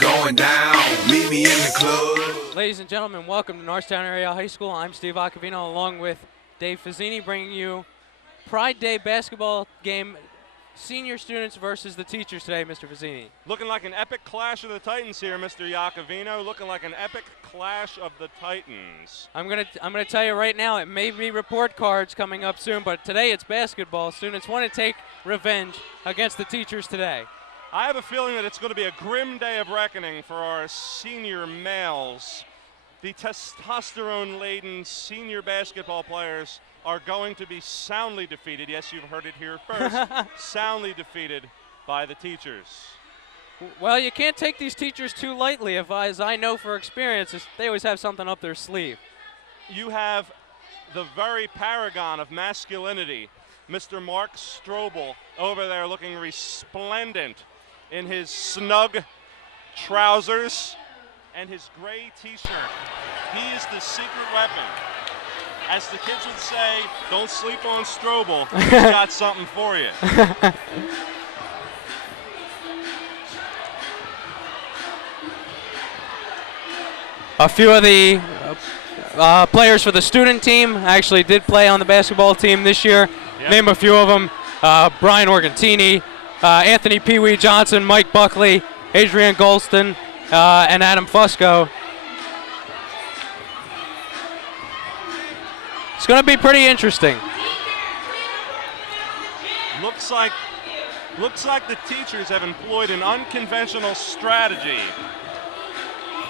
going down. Meet me in the club. Ladies and gentlemen, welcome to Norristown Area High School. I'm Steve Acavino along with Dave Fazzini, bringing you Pride Day basketball game, senior students versus the teachers today, Mr. Fazzini. Looking like an epic clash of the Titans here, Mr. Iacovino. Looking like an epic clash of the Titans. I'm gonna tell you right now, it may be report cards coming up soon, but today it's basketball. Students want to take revenge against the teachers today. I have a feeling that it's going to be a grim day of reckoning for our senior males. The testosterone-laden senior basketball players are going to be soundly defeated. Yes, you've heard it here first. Soundly defeated by the teachers. Well, you can't take these teachers too lightly. As I know for experience, they always have something up their sleeve. You have the very paragon of masculinity, Mr. Mark Strobel, over there looking resplendent in his snug trousers and his gray t-shirt. He is the secret weapon. As the kids would say, don't sleep on Strobel. He's got something for you. A few of the players for the student team actually did play on the basketball team this year. Yep. Name a few of them. Brian Organtini, Anthony Pee Wee Johnson, Mike Buckley, Adrian Golston, and Adam Fusco. It's going to be pretty interesting. Looks like the teachers have employed an unconventional strategy.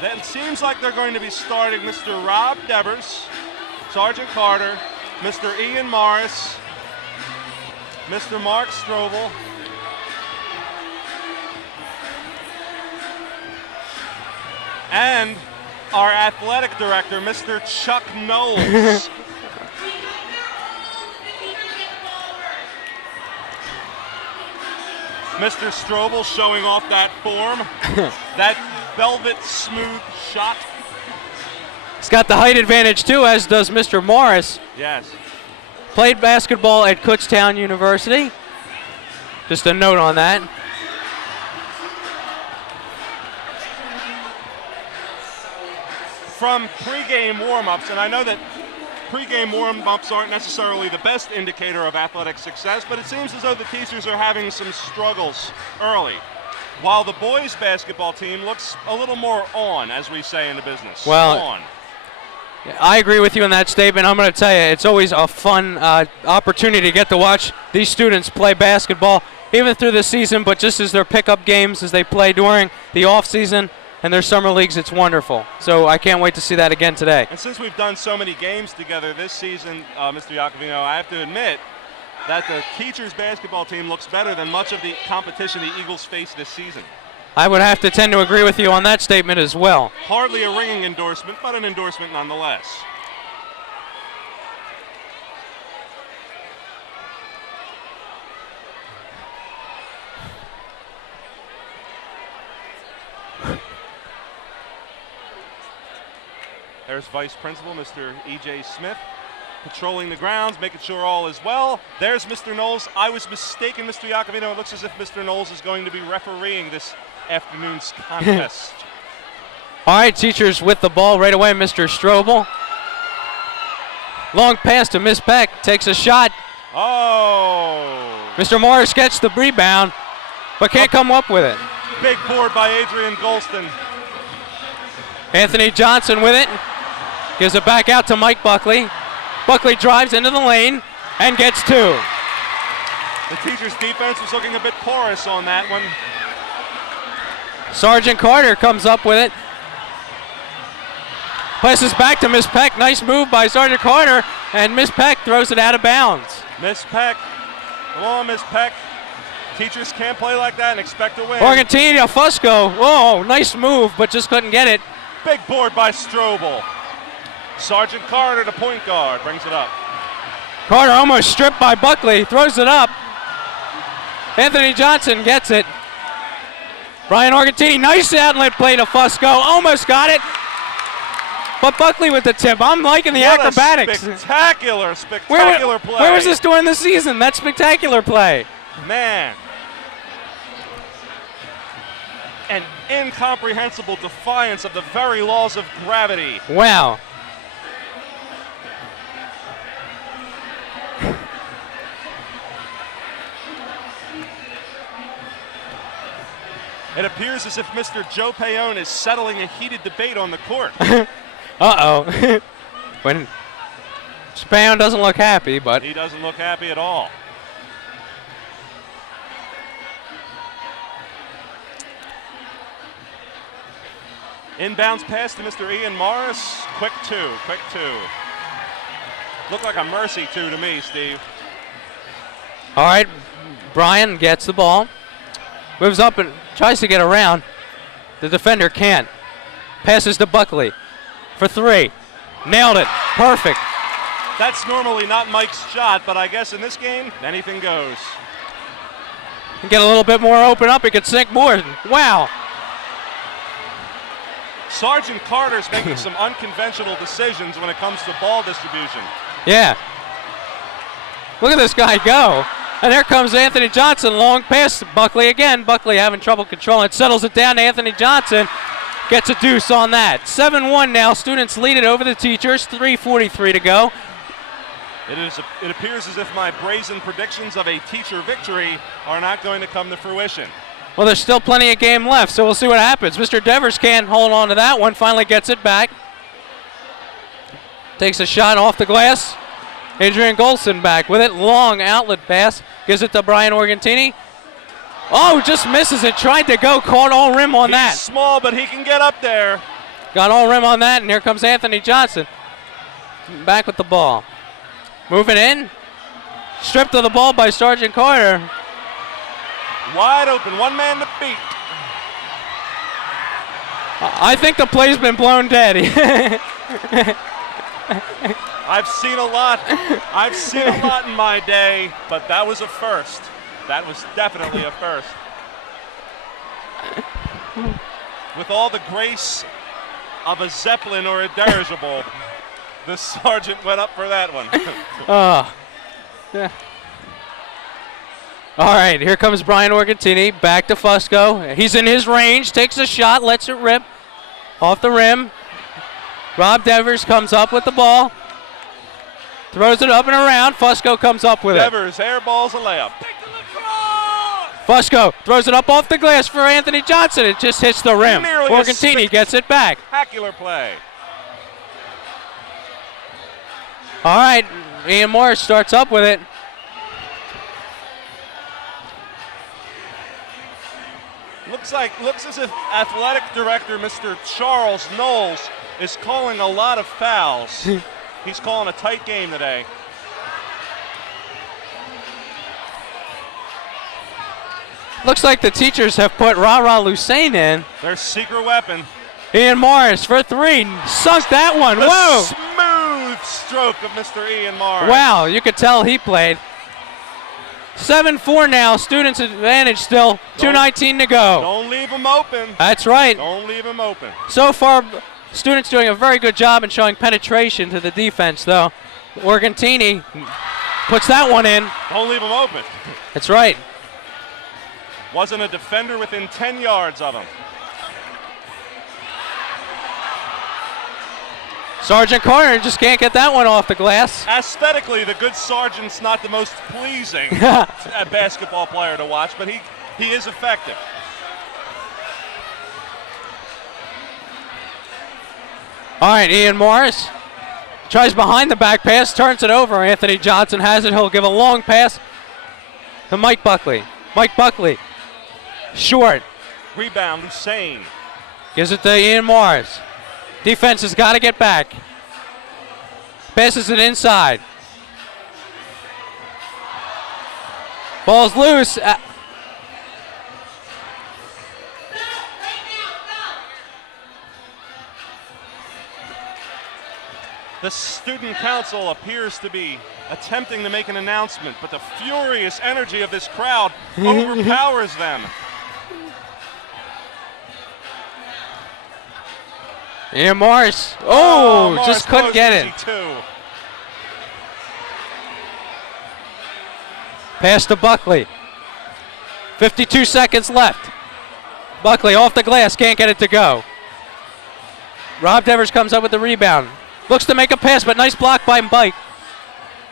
Then it seems like they're going to be starting Mr. Rob Devers, Sergeant Carter, Mr. Ian Morris, Mr. Mark Strobel, and our athletic director, Mr. Chuck Knowles. Mr. Strobel showing off that form, that velvet smooth shot. He's got the height advantage too, as does Mr. Morris. Yes. Played basketball at Kutztown University. Just a note on that. From pregame warm-ups, and I know that pregame warm-ups aren't necessarily the best indicator of athletic success, but it seems as though the teachers are having some struggles early, while the boys' basketball team looks a little more on, as we say in the business. Well, on. I agree with you in that statement. I'm going to tell you, it's always a fun opportunity to get to watch these students play basketball, even through the season, but just as their pickup games as they play during the off-season and their summer leagues, it's wonderful. So I can't wait to see that again today. And since we've done so many games together this season, Mr. Iacovino, I have to admit that the teachers' basketball team looks better than much of the competition the Eagles face this season. I would have to tend to agree with you on that statement as well. Hardly a ringing endorsement, but an endorsement nonetheless. There's Vice Principal, Mr. E.J. Smith, patrolling the grounds, making sure all is well. There's Mr. Knowles. I was mistaken, Mr. Iacovino. It looks as if Mr. Knowles is going to be refereeing this afternoon's contest. All right, teachers with the ball right away, Mr. Strobel. Long pass to Miss Peck, takes a shot. Oh! Mr. Morris gets the rebound, but can't come up with it. Big board by Adrian Golston. Anthony Johnson with it. Gives it back out to Mike Buckley. Buckley drives into the lane and gets two. The teachers' defense was looking a bit porous on that one. Sergeant Carter comes up with it. Passes back to Miss Peck. Nice move by Sergeant Carter, and Miss Peck throws it out of bounds. Miss Peck. Come on, Miss Peck. Teachers can't play like that and expect to win. Organtini, Fusco. Oh, nice move, but just couldn't get it. Big board by Strobel. Sergeant Carter, the point guard, brings it up. Carter almost stripped by Buckley, throws it up. Anthony Johnson gets it. Brian Organtini, nice outlet play to Fusco, almost got it. But Buckley with the tip. I'm liking the acrobatics. Spectacular play. Where was this during the season? That spectacular play. Man. an incomprehensible defiance of the very laws of gravity. Wow. It appears as if Mr. Joe Paone is settling a heated debate on the court. Uh-oh. When Paone doesn't look happy, but he doesn't look happy at all. Inbounds pass to Mr. Ian Morris. Quick two. Looked like a mercy two to me, Steve. all right, Brian gets the ball. Moves up and tries to get around. The defender can't. Passes to Buckley for 3. Nailed it. Perfect. That's normally not Mike's shot, but I guess in this game, anything goes. Get a little bit more open up. He could sink more. Wow. Sergeant Carter's making some unconventional decisions when it comes to ball distribution. Yeah. Look at this guy go. And there comes Anthony Johnson. Long pass to Buckley again. Buckley having trouble controlling it. Settles it down to Anthony Johnson. Gets a deuce on that. 7-1 now. Students lead it over the teachers. 3:43 to go. It appears as if my brazen predictions of a teacher victory are not going to come to fruition. Well, there's still plenty of game left, so we'll see what happens. Mr. Devers can't hold on to that one. Finally gets it back. Takes a shot off the glass. Adrian Golson back with it. Long outlet pass. Gives it to Brian Organtini. Oh, just misses it. Tried to go. Caught all rim on that. He's small, but he can get up there. Got all rim on that, and here comes Anthony Johnson. Back with the ball. Moving in. Stripped of the ball by Sergeant Carter. Wide open. One man to beat. I think the play's been blown dead. I've seen a lot. I've seen a lot in my day, but that was a first. That was definitely a first. With all the grace of a Zeppelin or a dirigible, the sergeant went up for that one. Yeah. All right, here comes Brian Organtini. Back to Fusco. He's in his range. Takes a shot. Lets it rip. Off the rim. Rob Devers comes up with the ball. Throws it up and around. Fusco comes up with Devers airballs a layup. Fusco throws it up off the glass for Anthony Johnson. It just hits the rim. Organtini gets it back. Spectacular play. All right, Ian Morris starts up with it. Looks as if athletic director Mr. Charles Knowles is calling a lot of fouls. He's calling a tight game today. Looks like the teachers have put Ra-Ra Lucene in. Their secret weapon. Ian Morris for 3. Sunk that one. The Whoa. Smooth stroke of Mr. Ian Morris. Wow, you could tell he played. 7-4 now. Students advantage still. 2:19 to go. Don't leave them open. That's right. Don't leave them open. So far, students doing a very good job in showing penetration to the defense, though. Organtini puts that one in. Don't leave them open. That's right. Wasn't a defender within 10 yards of him. Sergeant Carter just can't get that one off the glass. Aesthetically, the good sergeant's not the most pleasing basketball player to watch, but he is effective. All right, Ian Morris tries behind the back pass, turns it over. Anthony Johnson has it. He'll give a long pass to Mike Buckley. Mike Buckley, short. Rebound, Lucene. Gives it to Ian Morris. Defense has got to get back. Passes it inside. Ball's loose. The student council appears to be attempting to make an announcement, but the furious energy of this crowd overpowers them. Ian Morris. Oh, Morris just couldn't get it. Too. Pass to Buckley. 52 seconds left. Buckley off the glass, can't get it to go. Rob Devers comes up with the rebound. Looks to make a pass, but nice block by Mike.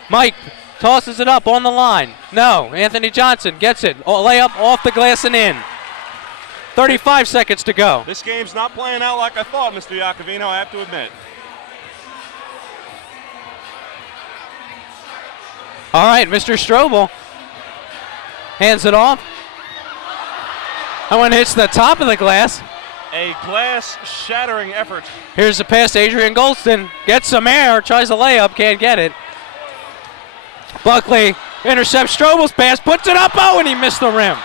Mike tosses it up on the line. No, Anthony Johnson gets it. Layup off the glass and in. 35 seconds to go. This game's not playing out like I thought, Mr. Iacovino, I have to admit. All right, Mr. Strobel hands it off. That one hits the top of the glass. A glass-shattering effort. Here's the pass to Adrian Goldston. Gets some air, tries a layup, can't get it. Buckley intercepts Strobel's pass, puts it up, and he missed the rim.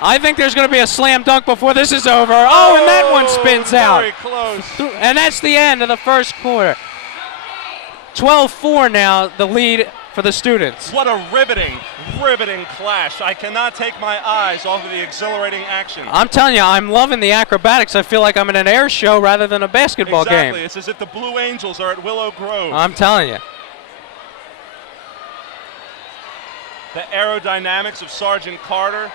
I think there's going to be a slam dunk before this is over. And that one spins out. Very close. And that's the end of the first quarter. 12-4 now, the lead for the students. What a riveting clash. I cannot take my eyes off of the exhilarating action. I'm telling you, I'm loving the acrobatics. I feel like I'm in an air show rather than a basketball game. Exactly. It's as if the Blue Angels are at Willow Grove. I'm telling you. The aerodynamics of Sergeant Carter,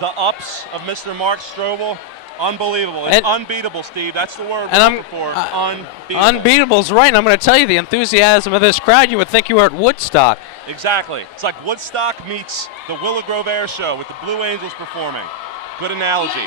the ups of Mr. Mark Strobel, unbelievable. It's unbeatable, Steve. That's the word we're looking for. Unbeatable. Unbeatable's right, and I'm going to tell you, the enthusiasm of this crowd, you would think you were at Woodstock. Exactly. It's like Woodstock meets the Willow Grove Air Show with the Blue Angels performing. Good analogy.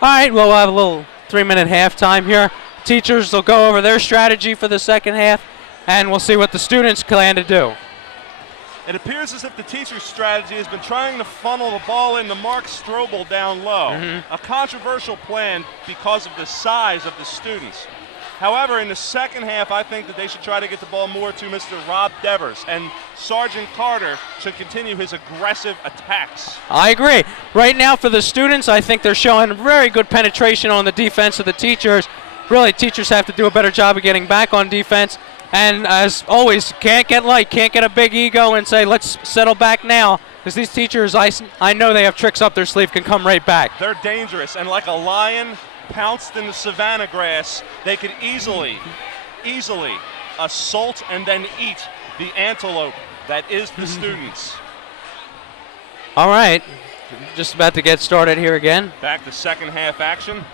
All right, well, we'll have a little 3-minute halftime here. Teachers will go over their strategy for the second half, and we'll see what the students plan to do. It appears as if the teacher's strategy has been trying to funnel the ball into Mark Strobel down low. A controversial plan because of the size of the students. However, in the second half, I think that they should try to get the ball more to Mr. Rob Devers, and Sergeant Carter should continue his aggressive attacks. I agree. Right now for the students, I think they're showing very good penetration on the defense of the teachers. Really, teachers have to do a better job of getting back on defense. And as always, can't get light, can't get a big ego and say, let's settle back now. Because these teachers, I know they have tricks up their sleeve, can come right back. They're dangerous, and like a lion pounced in the savanna grass, they could easily assault and then eat the antelope that is the students. All right, just about to get started here again. Back to second half action.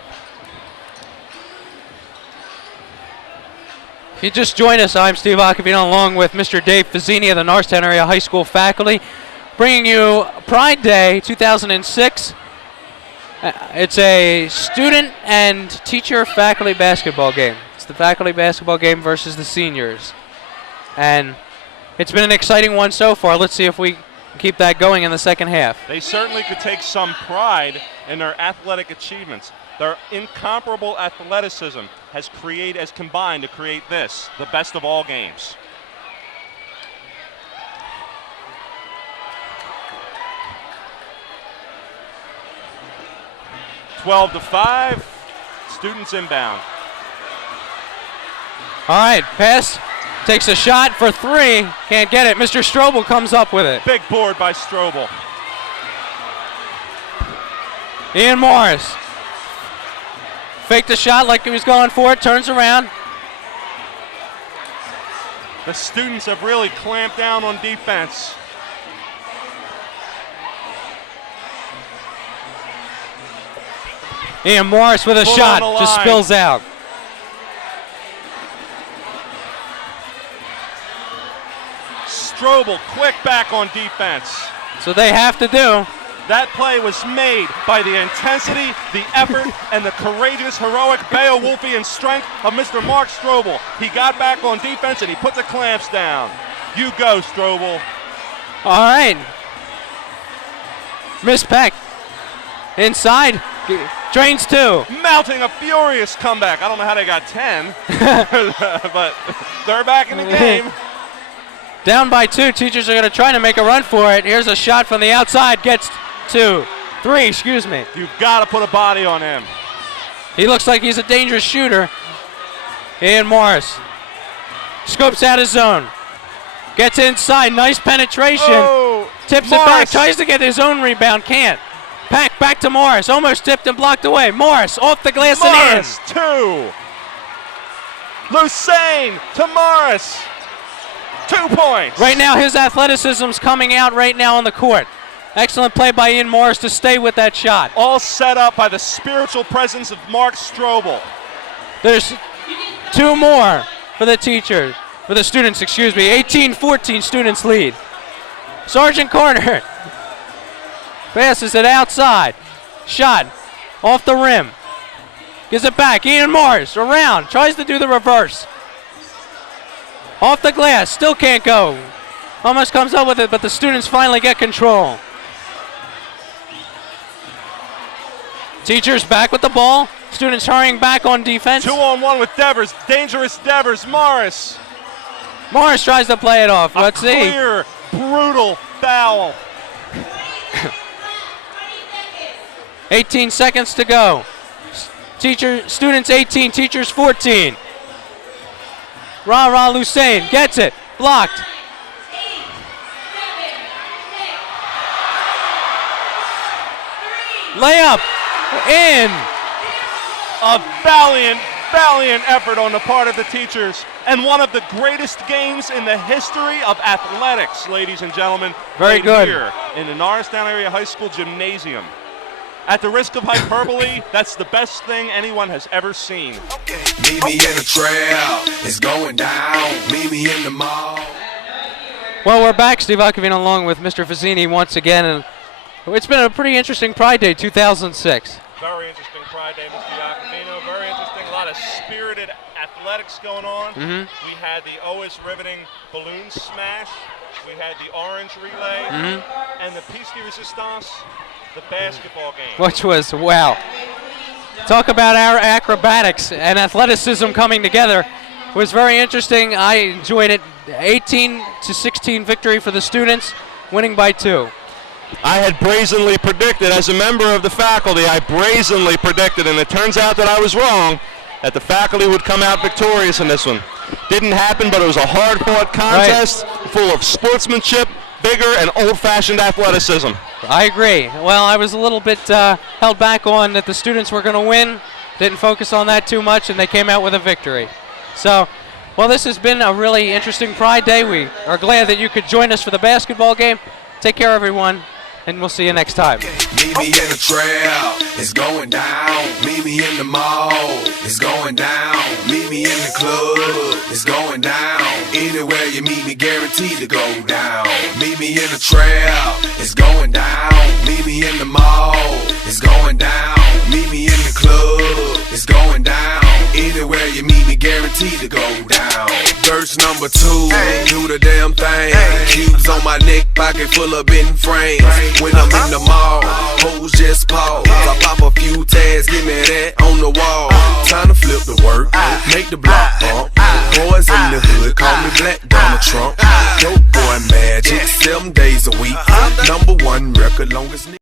If you just joined us, I'm Steve Iacovino along with Mr. Dave Fazzini of the Norristown Area High School faculty, bringing you Pride Day 2006. It's a student and teacher faculty basketball game. It's the faculty basketball game versus the seniors. And it's been an exciting one so far. Let's see if we can keep that going in the second half. They certainly could take some pride in their athletic achievements. Their incomparable athleticism has combined to create this, the best of all games. Twelve to 5, students inbound. All right, pass, takes a shot for 3, can't get it. Mr. Strobel comes up with it. Big board by Strobel. Ian Morris faked the shot like he was going for it, turns around. The students have really clamped down on defense. Ian Morris with a shot, just spills out. Strobel quick back on defense. So they have to do. That play was made by the intensity, the effort, and the courageous, heroic Beowulfian strength of Mr. Mark Strobel. He got back on defense and he put the clamps down. You go, Strobel. All right. Miss Peck. Inside. Drains 2. Mounting a furious comeback. I don't know how they got 10, but they're back in the game. Down by 2. Teachers are going to try to make a run for it. Here's a shot from the outside. Gets 3, excuse me. You've got to put a body on him. He looks like he's a dangerous shooter. Ian Morris scopes out his zone. Gets inside. Nice penetration. Oh, Tips Morris. it back. Tries to get his own rebound. Can't. Pack back to Morris. Almost tipped and blocked away. Morris off the glass and in. Morris, 2. Lusain to Morris. 2 points. Right now, his athleticism's coming out right now on the court. Excellent play by Ian Morris to stay with that shot. All set up by the spiritual presence of Mark Strobel. There's 2 more for the teachers, for the students, excuse me. 18-14 students lead. Sergeant Carter passes it outside. Shot off the rim. Gives it back. Ian Morris around. Tries to do the reverse. Off the glass. Still can't go. Almost comes up with it, but the students finally get control. Teachers back with the ball. Students hurrying back on defense. 2-on-1 with Devers. Dangerous Devers. Morris. Morris tries to play it off. Let's see. Clear, brutal foul. 18 seconds to go. Students 18, teachers 14. Ra Lusain gets it. Blocked. Layup. In. A valiant effort on the part of the teachers, and one of the greatest games in the history of athletics, ladies and gentlemen. Very good. Here in the Norristown Area High School Gymnasium. At the risk of hyperbole, that's the best thing anyone has ever seen. Meet me in the trail, it's going down. Meet me in the mall. Well, we're back, Steve Akavino, along with Mr. Fazzini once again, and it's been a pretty interesting Pride Day 2006. Very interesting Pride Day, Mr. Akavino. Very interesting. A lot of spirited athletics going on. We had the always riveting balloon smash. We had the orange relay, and the piece de resistance, the basketball game. Which was, wow. Talk about our acrobatics and athleticism coming together. It was very interesting. I enjoyed it. 18-16 victory for the students, winning by 2. I had brazenly predicted, as a member of the faculty, I brazenly predicted, and it turns out that I was wrong, that the faculty would come out victorious in this one. Didn't happen, but it was a hard-fought contest full of sportsmanship, vigor, and old-fashioned athleticism. I agree. Well, I was a little bit held back on that the students were going to win. Didn't focus on that too much, and they came out with a victory. So, well, this has been a really interesting Pride Day. We are glad that you could join us for the basketball game. Take care, everyone, and we'll see you next time. Meet me in the trail, it's going down. Meet me in the mall, it's going down. Meet me in the club, it's going down. Anywhere you meet me, guaranteed to go down. Meet me in the trail, it's going down. Meet me in the mall, it's going down. Meet me in the club, it's going down. Anywhere you meet me, guaranteed to go down. Verse number 2, do the damn thing. Cubes on my neck, pocket full of bent frames. When I'm in the mall, hoes just pause. I pop a few tags, give me that on the wall. Time to flip the work, make the block bump. Boys in the hood, call me Black Donald Trump. Dope boy magic, 7 days a week. #1 record, longest